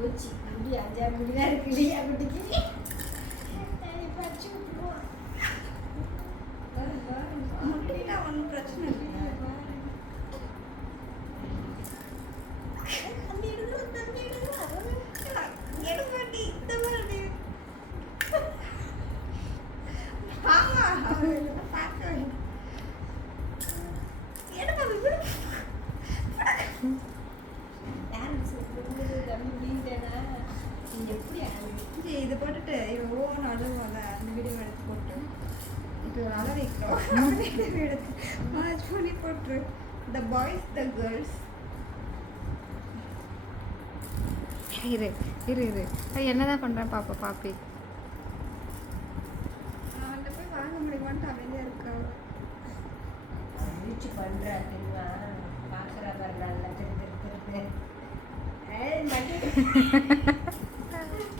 போச்சு. அப்படி 5 முடி தான் இருக்கு இல்லையா குட்டிக்கு? பறிச்சு விட்டுருவோம். முடினா ஒன்றும் பிரச்சனை இல்லை. எடுமாட்டி இந்த மாதிரி ஆமா பார்க்க எடுமா இது போட்டுட்டு இவ்வளோ அழுவாங்க. அந்த வீடியோ எடுத்து போட்டு இது அழ வைக்கிறோம். வீடியோ எடுத்து மேட்ச் பண்ணி போட்டுரு. த பாய்ஸ் த கேர்ள்ஸ். இரு இரு இரு என்னதான் பண்ணுறேன் பாப்பா பாப்பி. அவன்கிட்ட போய் வாங்க முடியுமான்ட்டு அமைதியாக இருக்கா. ரீச் பண்ணுறா தெரியுமா? பார்க்குறா பாரு நல்லா திரு திரு திரு.